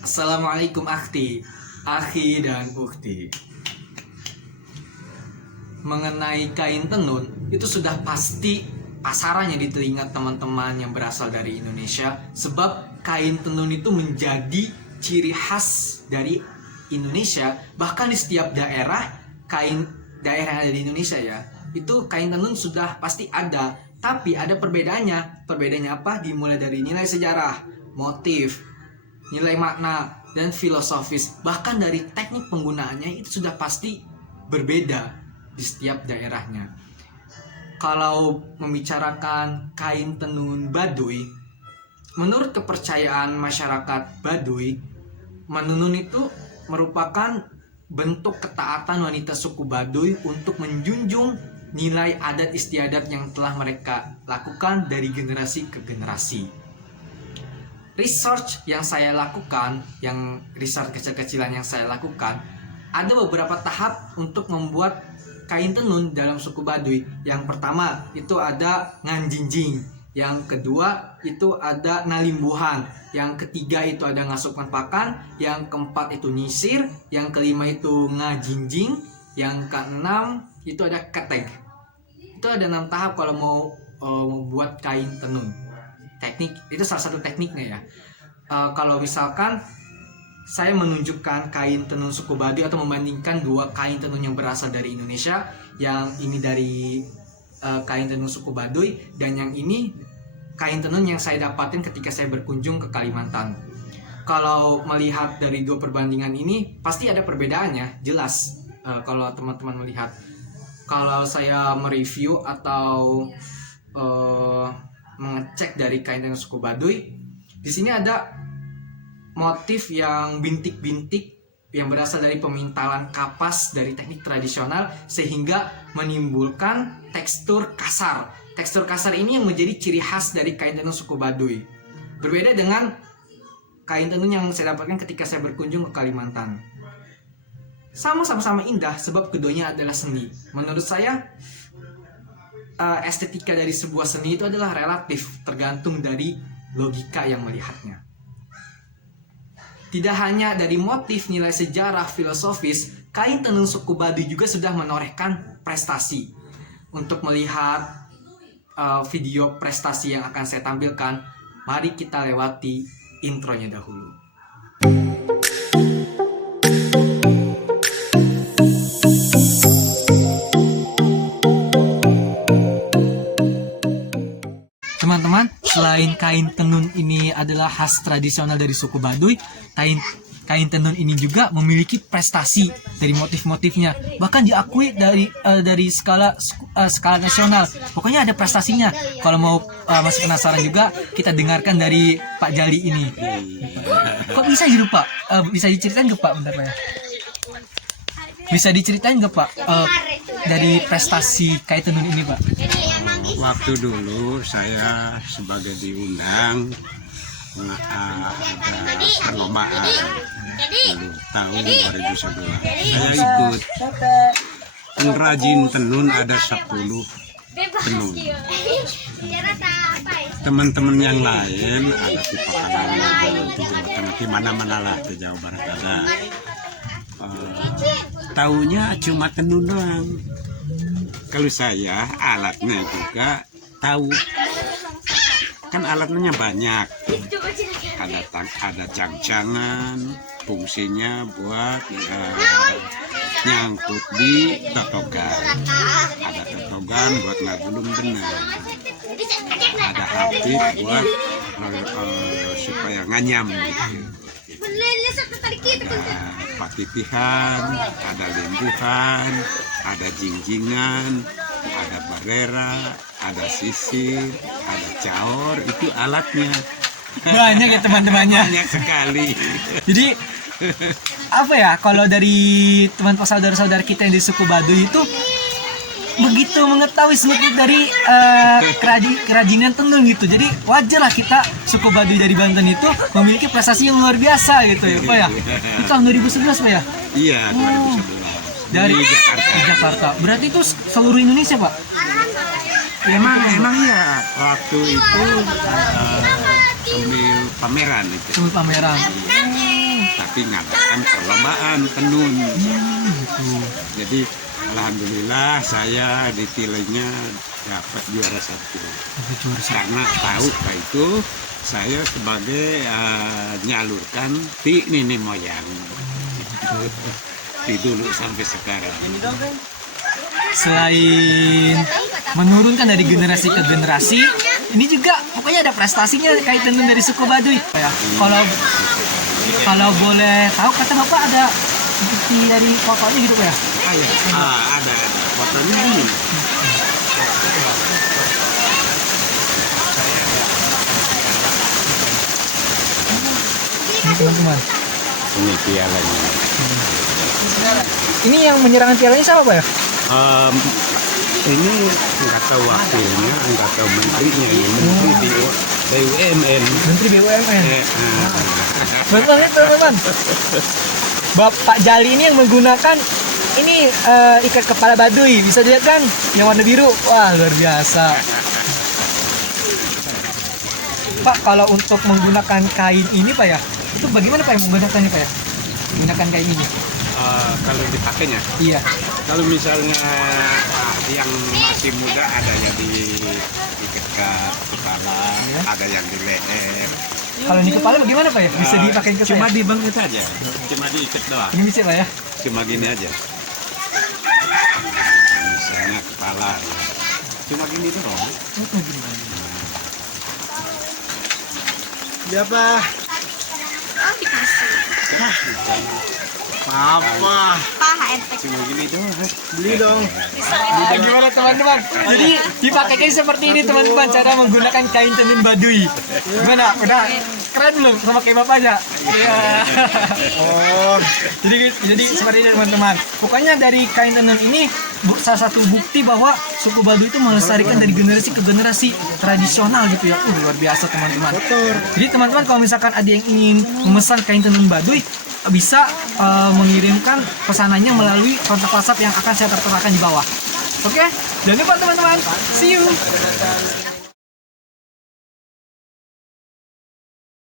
Assalamualaikum akhi dan ukti. Mengenai kain tenun, itu sudah pasti pasarannya di telinga teman-teman yang berasal dari Indonesia. Sebab kain tenun itu menjadi ciri khas dari Indonesia. Bahkan di setiap daerah yang ada di Indonesia ya, itu kain tenun sudah pasti ada. Tapi ada perbedaannya. Perbedaannya apa? Dimulai dari nilai sejarah, motif, nilai makna, dan filosofis. Bahkan dari teknik penggunaannya itu sudah pasti berbeda di setiap daerahnya. Kalau membicarakan kain tenun Baduy, menurut kepercayaan masyarakat Baduy, menenun itu merupakan bentuk ketaatan wanita suku Baduy untuk menjunjung nilai adat istiadat yang telah mereka lakukan dari generasi ke generasi. Research yang saya lakukan, research kecil-kecilan yang saya lakukan, ada beberapa tahap untuk membuat kain tenun dalam suku Baduy. Yang pertama itu ada nganjinjing, yang kedua itu ada nalimbuhan, yang ketiga itu ada ngasupan pakan, yang keempat itu nyisir, yang kelima itu ngajinjing, yang keenam itu ada keteg. Itu ada 6 tahap kalau mau membuat kain tenun. Teknik itu salah satu tekniknya ya. Kalau misalkan saya menunjukkan kain tenun suku Baduy atau membandingkan dua kain tenun yang berasal dari Indonesia, yang ini dari kain tenun suku Baduy, dan yang ini kain tenun yang saya dapatkan ketika saya berkunjung ke Kalimantan. Kalau melihat dari dua perbandingan ini pasti ada perbedaannya, jelas. Kalau teman-teman melihat, kalau saya mereview atau mengecek dari kain tenun suku Baduy, di sini ada motif yang bintik-bintik yang berasal dari pemintalan kapas dari teknik tradisional sehingga menimbulkan tekstur kasar. Tekstur kasar ini yang menjadi ciri khas dari kain tenun suku Baduy. Berbeda dengan kain tenun yang saya dapatkan ketika saya berkunjung ke Kalimantan. Sama-sama indah sebab keduanya adalah seni. Menurut saya estetika dari sebuah seni itu adalah relatif, tergantung dari logika yang melihatnya. Tidak hanya dari motif, nilai sejarah, filosofis, kain tenun suku Baduy juga sudah menorehkan prestasi. Untuk melihat video prestasi yang akan saya tampilkan, mari kita lewati intronya dahulu. Teman-teman, selain kain tenun ini adalah khas tradisional dari suku Baduy, kain tenun ini juga memiliki prestasi dari motif-motifnya, bahkan diakui dari skala nasional. Pokoknya ada prestasinya. Kalau mau masih penasaran juga, kita dengarkan dari Pak Jali ini. Kok bisa gitu Pak? Bisa diceritain nggak Pak? Bentar Pak ya. Bisa diceritain nggak Pak dari prestasi kain tenun ini Pak? Waktu dulu saya sebagai diundang ada perlombaan dulu tahun 2011. Saya ikut pengrajin tenun, ada 10 tenun. Teman-teman yang lain ada di Pekalongan, di Jawa Tengah, di mana-mana lah, di Jawa Barat ada. Taunya cuma tenun doang. Kalau saya alatnya juga tahu, kan alatnya banyak. Ada cangcangan, fungsinya buat nyangkut di totogan. Ada totogan buat ngagulung benang. Ada hapit buat supaya nganyam gitu. Ada patitihan, ada lembuhan, ada jinjingan, ada barera, ada sisir, ada caor, itu alatnya. Banyak ya teman-temannya. Banyak sekali. Jadi apa ya, kalau dari teman saudara-saudara kita yang di suku Baduy itu begitu mengetahui seluk-beluk dari kerajinan tenun gitu. Jadi wajar lah kita suku Baduy dari Banten itu memiliki prestasi yang luar biasa gitu ya Pak ya. Itu tahun 2011 Pak ya? Iya, 2011. Dari Jakarta. Berarti itu seluruh Indonesia Pak? Emang ya waktu itu ambil pameran itu. Ambil pameran. tapi ngadakan perlombaan tenun. Jadi alhamdulillah saya dipilihnya dapat juara 1 karena tahu Pak itu saya sebagai nyalurkan ti nenek moyang di dulu sampai sekarang. Selain menurunkan dari generasi ke generasi, ini juga pokoknya ada prestasinya kait tenun dari suku Baduy. Ya, kalau boleh tahu kata Bapak ada bukti dari fotonya gitu ya? Ada fotonya ini. Ini teman-teman. Ini pialanya. Ini yang menyerahkan pialanya siapa Pak ya? Ini nggak tahu wakilnya, nggak tahu menterinya, ini menteri BUMN. Menteri BUMN. Eh, Betul itu teman-teman. Bapak Jali ini yang menggunakan ini ikat kepala Baduy, bisa dilihat kan yang warna biru. Wah, luar biasa. Pak, kalau untuk menggunakan kain ini Pak ya, itu bagaimana Pak yang menggunakannya Pak ya? Menggunakan kain ini. Kalau dipakainya, Iya. kalau misalnya yang masih muda ada yang diikat ke kepala, ada yang di leher. Kalau di kepala bagaimana Pak ya? Bisa dipakai ke Cuma saya? dibangkit aja, cuma diikat doang, Ini bisa Pak ya? cuma gini aja. Misalnya kepala, cuma gini doang. Siapa? Apa? Cuma gini doang. Beli dong. Gimana teman-teman? Jadi dipakaikan seperti ini teman-teman cara menggunakan kain tenun Baduy. Gimana? Udah keren belum sama kayak Bapak aja? Iya. Oh, Jadi seperti ini teman-teman. Pokoknya dari kain tenun ini salah satu bukti bahwa suku Baduy itu melestarikan dari generasi ke generasi tradisional gitu ya. Luar biasa teman-teman. Jadi teman-teman kalau misalkan ada yang ingin memesan kain tenun Baduy bisa mengirimkan pesanannya melalui kontak WhatsApp yang akan saya terterakan di bawah. Oke, jangan lupa teman-teman. See you.